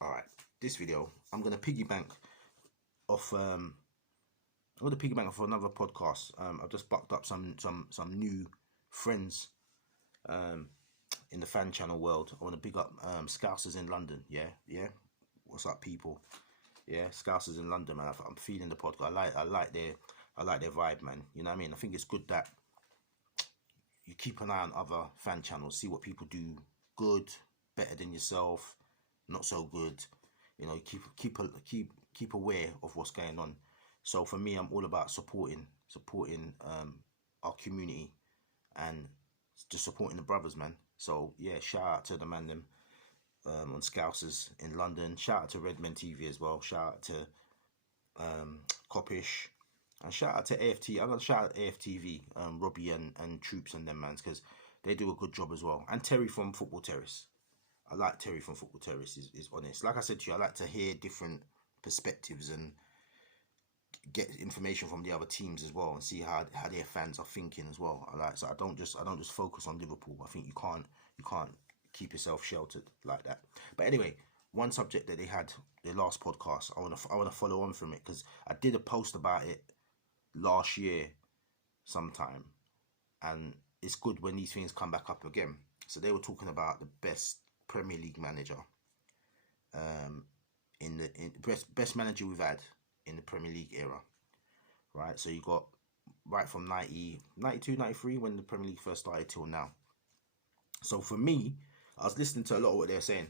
All right, this video I'm gonna piggyback off. Another podcast. I've just bucked up some new friends in the fan channel world. I want to big up Scousers in London. Yeah. What's up, people? Yeah, Scousers in London, man. I'm feeling the podcast. I like their vibe, man. You know what I mean? I think it's good that you keep an eye on other fan channels, see what people do good, better than yourself, not so good. You know, keep aware of what's going on. So for me, I'm all about supporting our community and just supporting the brothers, man. So yeah, shout out to the man them on Scousers in London. Shout out to Llftv as well. Shout out to Coppish. And shout out to Llftv. I'm gonna shout out Llftv, Robbie and Troops and them mans, because they do a good job as well. And Terry from Football Terrace. I like Terry from Football Terrace. Is honest. Like I said to you, I like to hear different perspectives and get information from the other teams as well, and see how their fans are thinking as well. So I don't just focus on Liverpool. I think you can't keep yourself sheltered like that. But anyway, one subject that they had their last podcast, I wanna follow on from it, because I did a post about it last year sometime, and it's good when these things come back up again. So they were talking about the best Premier League manager, in the best manager we've had in the Premier League era, right? So you got right from 92, 93, when the Premier League first started, till now. So for me, I was listening to a lot of what they were saying,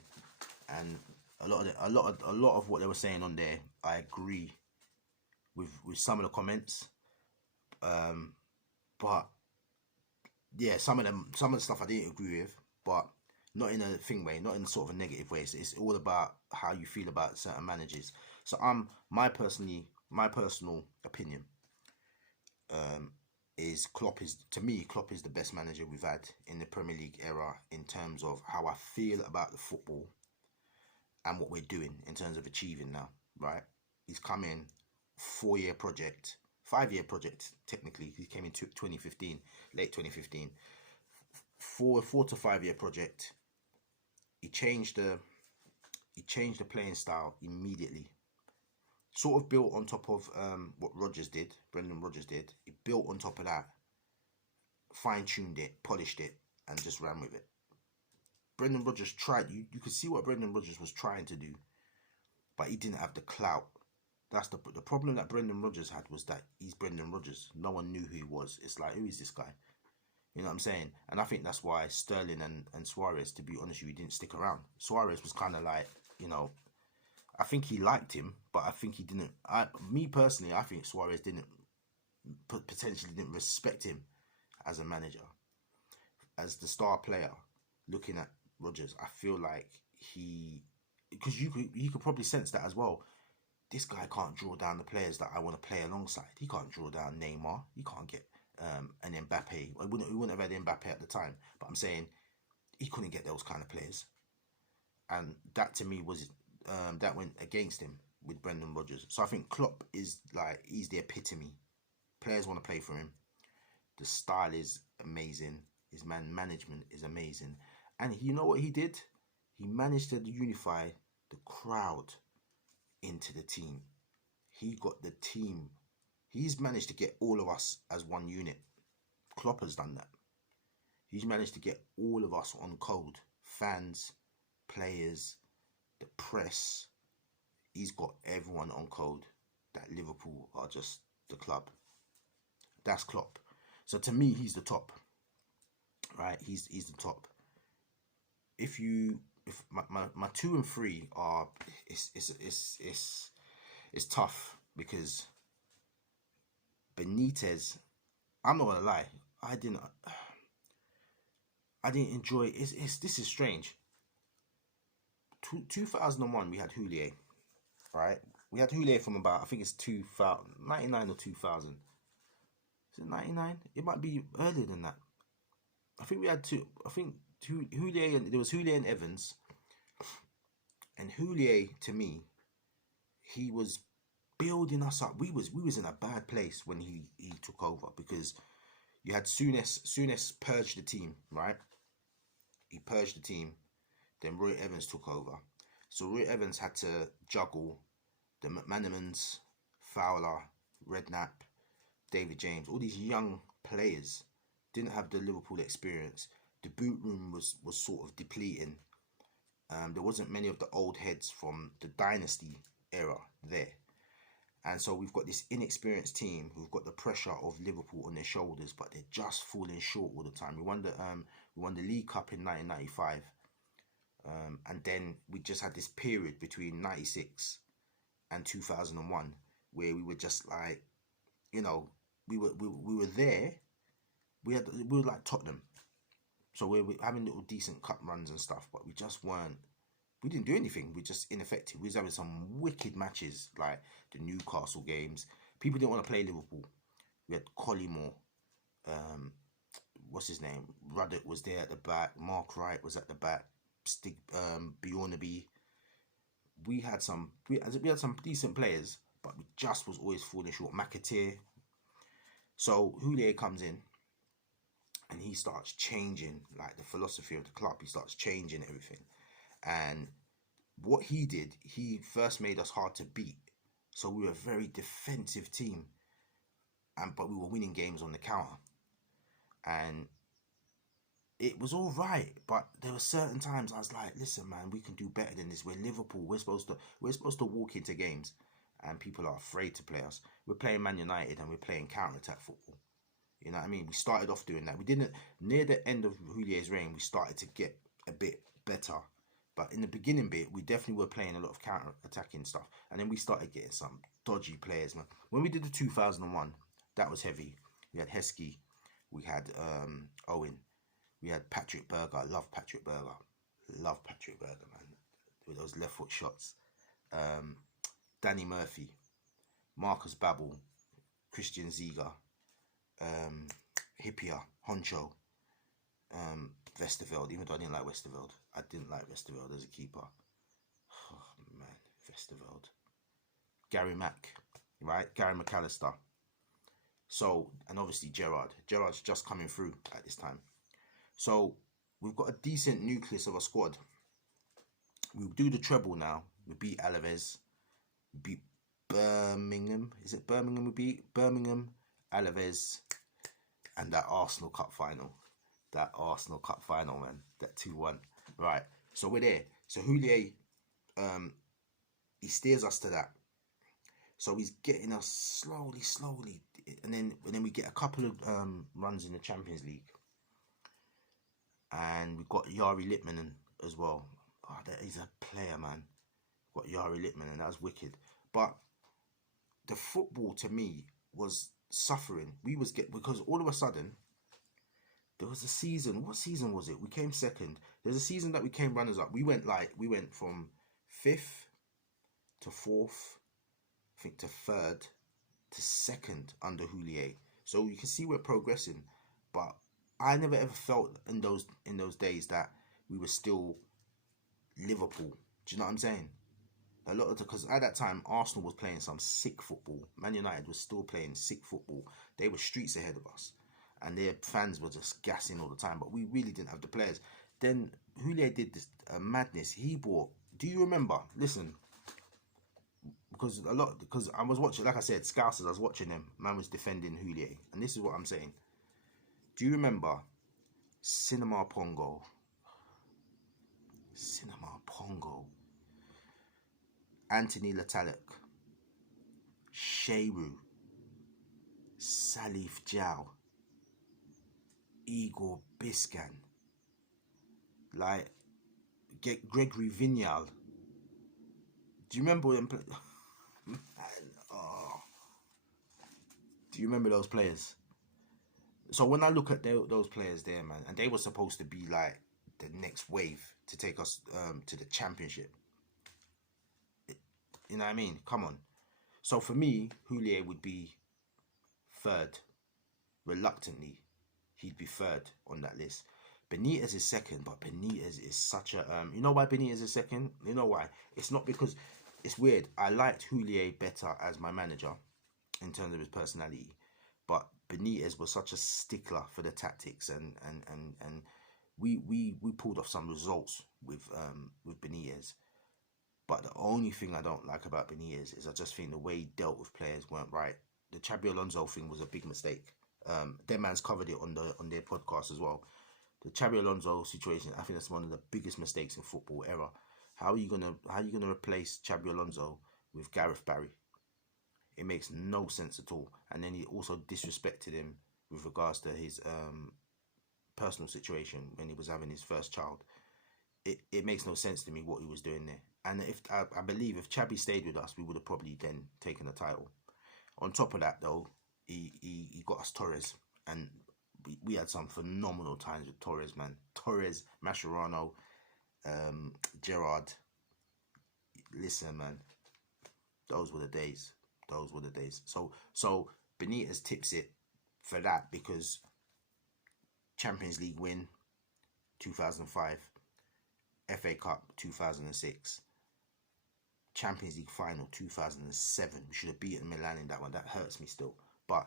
and a lot of what they were saying on there, I agree with some of the comments, but yeah, some of the stuff I didn't agree with, but not in a thing way, not in sort of a negative way. So it's all about how you feel about certain managers. So my personal opinion is Klopp is the best manager we've had in the Premier League era, in terms of how I feel about the football and what we're doing in terms of achieving now, right? He's come in 4-year project, 5-year project technically. He came in 2015, late 2015. 4 to 5-year project. He changed the playing style immediately. Sort of built on top of what Brendan Rodgers did. He built on top of that, fine-tuned it, polished it, and just ran with it. Brendan Rodgers tried. You could see what Brendan Rodgers was trying to do, but he didn't have the clout. That's the problem that Brendan Rodgers had, was that he's Brendan Rodgers. No one knew who he was. It's like, who is this guy? You know what I'm saying? And I think that's why Sterling and Suarez, to be honest with you, didn't stick around. Suarez was kind of like, you know, I think he liked him, but I think he didn't. Me personally, I think Suarez potentially didn't respect him as a manager, as the star player. Looking at Rodgers, I feel like because you could probably sense that as well. This guy can't draw down the players that I want to play alongside. He can't draw down Neymar. He can't get an Mbappe. He wouldn't have had Mbappe at the time, but I'm saying he couldn't get those kind of players, and that to me was that went against him with Brendan Rodgers. So I think Klopp is like, he's the epitome. Players want to play for him. The style is amazing. His management is amazing, and you know what he did? He managed to unify the crowd into the team. He got the team. He's managed to get all of us as one unit. Klopp has done that. He's managed to get all of us on code. Fans, players, the press. He's got everyone on code that Liverpool are just the club. That's Klopp. So to me, he's the top. Right? He's the top. If my 2 and 3 are, it's tough, because Benitez, I'm not gonna lie, I didn't enjoy. This is strange. 2001, we had Houllier, right? We had Houllier from about, I think it's 99 or 2000. Is it 99? It might be earlier than that. I think we had Houllier, and there was Houllier and Evans. And Houllier, to me, he was building us up. We was in a bad place when he took over, because you had Souness purged the team, right? He purged the team. Then Roy Evans took over. So Roy Evans had to juggle the McManamans, Fowler, Redknapp, David James, all these young players didn't have the Liverpool experience. The boot room was sort of depleting. There wasn't many of the old heads from the dynasty era there. And so we've got this inexperienced team who've got the pressure of Liverpool on their shoulders, but they're just falling short all the time. We won the League Cup in 1995, and then we just had this period between 96 and 2001 where we were just like, you know, we were there. We were like Tottenham, so we were having little decent cup runs and stuff, but we just weren't. We didn't do anything. We were just ineffective. We was having some wicked matches, like the Newcastle games. People didn't want to play Liverpool. We had Collymore, what's his name? Ruddock was there at the back. Mark Wright was at the back. Bjornaby. We had some decent players, but we just was always falling short. McAteer. So Houllier comes in, and he starts changing like the philosophy of the club. He starts changing everything. And what he did, he first made us hard to beat. So we were a very defensive team, but we were winning games on the counter. And it was all right, but there were certain times I was like, listen, man, we can do better than this. We're Liverpool. We're supposed to walk into games, and people are afraid to play us. We're playing Man United, and we're playing counter-attack football. You know what I mean? We started off doing that. We didn't, near the end of Houlier's reign, we started to get a bit better. But in the beginning bit, we definitely were playing a lot of counter-attacking stuff. And then we started getting some dodgy players, man. When we did the 2001, that was heavy. We had Heskey. We had Owen. We had Patrick Berger. I love Patrick Berger. Love Patrick Berger, man. With those left foot shots. Danny Murphy. Marcus Babbel. Christian Ziege. Hippier. Honcho. Westerveld, even though I didn't like Westerveld. I didn't like Westerveld as a keeper. Oh, man, Westerveld. Gary Mack, right? Gary McAllister. So, and obviously Gerrard. Gerrard's just coming through at this time. So, we've got a decent nucleus of a squad. We'll do the treble now. We beat Llftv. We beat Birmingham. Is it Birmingham we beat? Birmingham, Llftv, and that Arsenal Cup final. That Arsenal Cup final, man. That 2-1. Right. So we're there. So Houllier, he steers us to that. So he's getting us slowly. And then we get a couple of runs in the Champions League. And we've got Jari Litmanen as well. Oh, that is a player, man. We've got Jari Litmanen, and that was wicked. But the football, to me, was suffering. Because all of a sudden, there was a season. What season was it? We came second. There's a season that we came runners up. We went from 5th to 4th, I think to 3rd to 2nd under Houllier. So you can see we're progressing. But I never ever felt in those days that we were still Liverpool. Do you know what I'm saying? Because at that time Arsenal was playing some sick football. Man United was still playing sick football. They were streets ahead of us. And their fans were just gassing all the time, but we really didn't have the players. Then Houllier did this madness. He bought. Do you remember? Listen, because I was watching, like I said, Scousers. I was watching them. Man was defending Houllier, and this is what I'm saying. Do you remember Cinema Pongo? Anthony Letalek, Sheru, Salif Diao, Igor Biscan, like Gregory Vignal. Do you remember them? Do you remember those players? So when I look at those players there, man, and they were supposed to be like the next wave to take us to the Championship. You know what I mean? Come on. So for me, Houllier would be 3rd. Reluctantly, he'd be 3rd on that list. Benitez is 2nd, but Benitez is such a... you know why Benitez is 2nd? You know why? It's not because... It's weird. I liked Houllier better as my manager in terms of his personality. But Benitez was such a stickler for the tactics, and we pulled off some results with Benitez. But the only thing I don't like about Benitez is I just think the way he dealt with players weren't right. The Xabi Alonso thing was a big mistake. Their man's covered it on their podcast as well. The Xabi Alonso situation, I think that's one of the biggest mistakes in football ever. How are you gonna replace Xabi Alonso with Gareth Barry? It makes no sense at all. And then he also disrespected him with regards to his personal situation when he was having his first child. It makes no sense to me what he was doing there. And if I believe if Xabi stayed with us, we would have probably then taken the title. On top of that, though, he got us Torres, and we had some phenomenal times with Torres, man. Torres, Mascherano, Gerrard. Listen, man, those were the days. Those were the days. So Benitez tips it for that because Champions League win 2005, FA Cup 2006, Champions League final 2007. We should have beaten Milan in that one. That hurts me still. But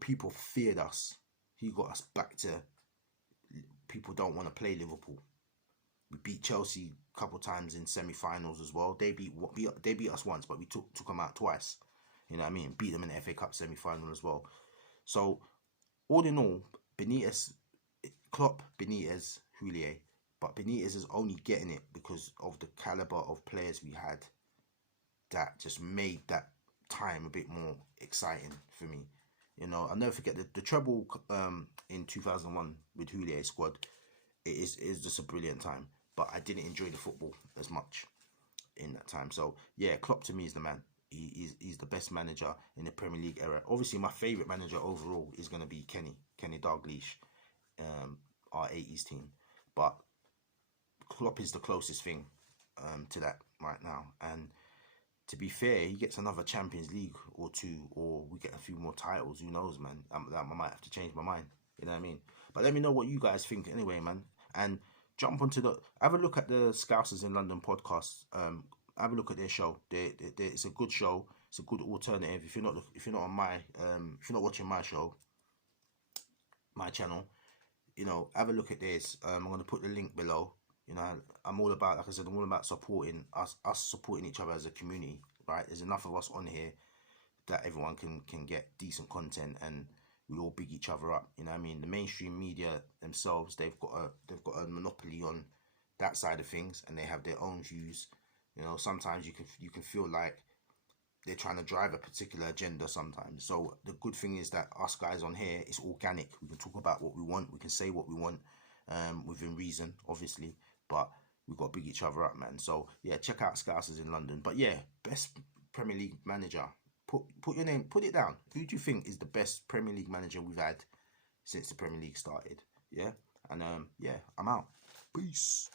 people feared us. He got us back to people don't want to play Liverpool. We beat Chelsea a couple times in semi-finals as well. They beat us once, but we took them out twice. You know what I mean? Beat them in the FA Cup semi-final as well. So all in all, Benitez, Klopp, Benitez, Houllier. But Benitez is only getting it because of the caliber of players we had that just made that time a bit more exciting for me. You know, I'll never forget the treble in 2001 with Houllier squad. It is just a brilliant time. But I didn't enjoy the football as much in that time. So, yeah, Klopp to me is the man. He's the best manager in the Premier League era. Obviously, my favourite manager overall is going to be Kenny Dalglish, our 80s team. But Klopp is the closest thing to that right now. And to be fair, he gets another Champions League or two, or we get a few more titles. Who knows, man? I might have to change my mind. You know what I mean? But let me know what you guys think anyway, man. And jump onto have a look at the Scousers in London podcast. Have a look at their show. It's a good show. It's a good alternative. If you're not on my if you're not watching my show, my channel, you know, have a look at this. I'm gonna put the link below. You know, I'm all about, like I said, I'm all about supporting us supporting each other as a community, right? There's enough of us on here that everyone can get decent content and we all big each other up. You know what I mean? The mainstream media themselves, they've got a monopoly on that side of things, and they have their own views. You know, sometimes you can feel like they're trying to drive a particular agenda sometimes. So the good thing is that us guys on here, it's organic. We can talk about what we want. We can say what we want within reason, obviously. But we've got to big each other up, man. So, yeah, check out Scousers in London. But, yeah, best Premier League manager. Put your name, put it down. Who do you think is the best Premier League manager we've had since the Premier League started? Yeah? And, yeah, I'm out. Peace.